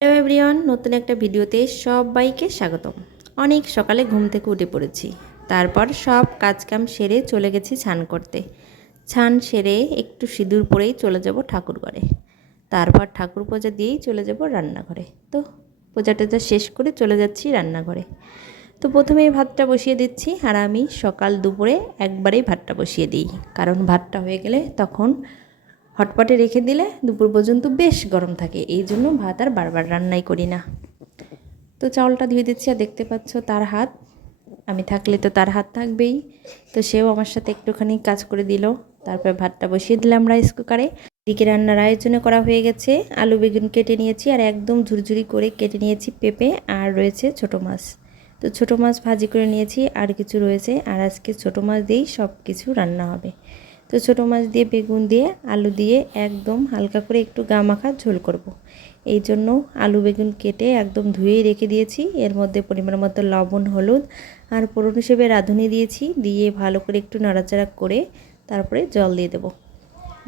Hello everyone নতুন একটা ভিডিওতে সবাইকে স্বাগতম। অনেক সকালে ঘুম থেকে উঠে পড়েছি। তারপর সব কাজকাম সেরে চলে গেছি ছান করতে। ছান সেরে একটু সিঁদুর পরেই চলে যাব ঠাকুর ঘরে। তারপর ঠাকুর পূজা দিয়েই চলে যাব রান্নাঘরে। তো পূজা টুজা শেষ করে চলে যাচ্ছি রান্নাঘরে। তো প্রথমে ভাতটা বসিয়ে দিচ্ছি আর আমি সকাল দুপুরে একবারেই ভাতটা বসিয়ে দিই। কারণ ভাতটা হয়ে গেলে তখন হটপটে রেখে দিলে দুপুর পর্যন্ত বেশ গরম থাকে। এই জন্য ভাত আর বারবার রান্নাই করি না। তো চাউলটা ধুয়ে দিচ্ছি আর দেখতে পাচ্ছ তার হাত। আমি থাকলে তো তার হাত থাকবেই। তো সেও আমার সাথে একটুখানি কাজ করে দিল। তারপর ভাতটা বসিয়ে দিলাম রাইস কুকারে। এদিকে রান্নার আয়োজনে করা হয়ে গেছে। আলু বেগুন কেটে নিয়েছি আর একদম ঝুরঝুরি করে কেটে নিয়েছি পেঁপে আর রয়েছে ছোট মাছ। তো ছোট মাছ ভাজি করে নিয়েছি আর কিছু রয়েছে। আর আজকে ছোট মাছ দিয়েই সব কিছু রান্না হবে। তো ছোটো মাছ দিয়ে বেগুন দিয়ে, আলু দিয়ে একদম হালকা করে একটু গা মাখা ঝোল করব। এই জন্য আলু বেগুন কেটে একদম ধুয়েই রেখে দিয়েছি। এর মধ্যে পরিমাণ মতো লবণ, হলুদ আর পোড়ন হিসেবে রাঁধুনি দিয়েছি। দিয়ে ভালো করে একটু নাড়াচাড়া করে তারপরে জল দিয়ে দেবো।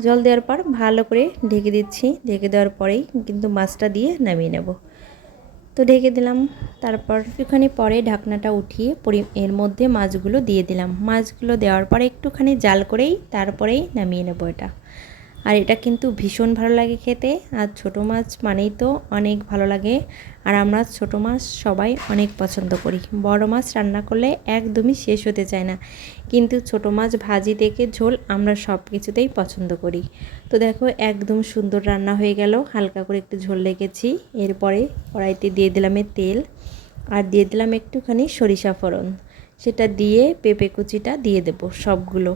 জল দেওয়ার পর ভালো করে ঢেকে দিচ্ছি। ঢেকে দেওয়ার পরেই কিন্তু মাছটা দিয়ে নামিয়ে নেব। তো ঢেকে দিলাম। তারপর একটুখানি পরে ঢাকনাটা উঠিয়ে এর মধ্যে মাছগুলো দিয়ে দিলাম। মাছগুলো দেওয়ার পরে একটুখানি জাল করেই তারপরেই নামিয়ে নেব এটা। আর এটা কিন্তু ভীষণ ভালো লাগে খেতে। আর ছোটো মাছ মানেই তো অনেক ভালো লাগে। আর আমরা ছোটো মাছ সবাই অনেক পছন্দ করি। বড় মাছ রান্না করলে একদমই শেষ হতে চায় না। কিন্তু ছোটো মাছ ভাজি থেকে ঝোল আমরা সব কিছুতেই পছন্দ করি। তো দেখো, একদম সুন্দর রান্না হয়ে গেল। হালকা করে একটু ঝোল রেখেছি। এরপরে কড়াইতে দিয়ে দিলাম তেল। আর দিয়ে দিলাম একটুখানি সরিষা ফোড়ন। সেটা দিয়ে পেঁপে কুচিটা দিয়ে দেবো সবগুলো।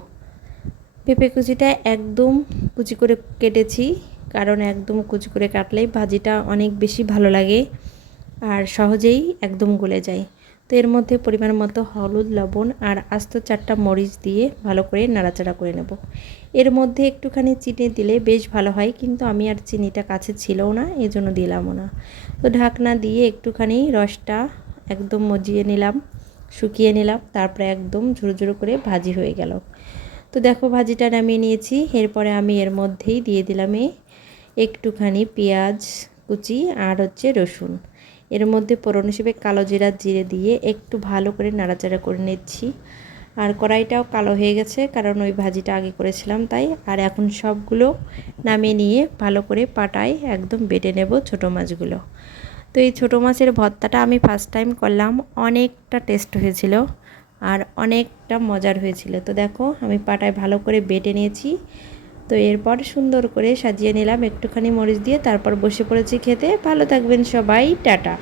পেঁপে কুচিটা একদম কুচি করে কেটেছি, কারণ একদম কুচি করে কাটলে ভাজিটা অনেক বেশি ভালো লাগে আর সহজেই একদম গলে যায়। তো এর মধ্যে পরিমাণ মতো হলুদ, লবণ আর আস্ত চারটা মরিচ দিয়ে ভালো করে নাড়াচাড়া করে নেব। এর মধ্যে একটুখানি চিনি দিলে বেশ ভালো হয়, কিন্তু আমি আর চিনিটা কাছে ছিলও না এই জন্য দিলামও না। তো ঢাকনা দিয়ে একটুখানি রসটা একদম মজিয়ে নিলাম, শুকিয়ে নিলাম, তারপরে একদম ঝুরো ঝুরো করে ভাজি হয়ে গেল। তো দেখো ভাজিটা নামিয়ে নিয়েছি। এরপরে আমি এর মধ্যেই দিয়ে দিলাম একটুখানি পেঁয়াজ কুচি আর হচ্ছে রসুন। এর মধ্যে পোড়ন হিসেবে কালো জিরা জিরে দিয়ে একটু ভালো করে নাড়াচাড়া করে নিচ্ছি। আর কড়াইটাও কালো হয়ে গেছে, কারণ ওই ভাজিটা আগে করেছিলাম তাই। আর এখন সবগুলো নামিয়ে নিয়ে ভালো করে পাটায় একদম বেটে নেব ছোটো মাছগুলো। তো এই ছোটো মাছের ভর্তাটা আমি ফার্স্ট টাইম করলাম, অনেকটা টেস্ট হয়েছিল। আর অনেকটা মজার হয়েছিল। তো দেখো, আমি পাটায় ভালো করে বেটে নিয়েছি। তো এরপর সুন্দর করে সাজিয়ে নিলাম একটুখানি মরিচ দিয়ে, তারপর বসে পড়েছি খেতে। ভালো থাকবেন সবাই, টাটা।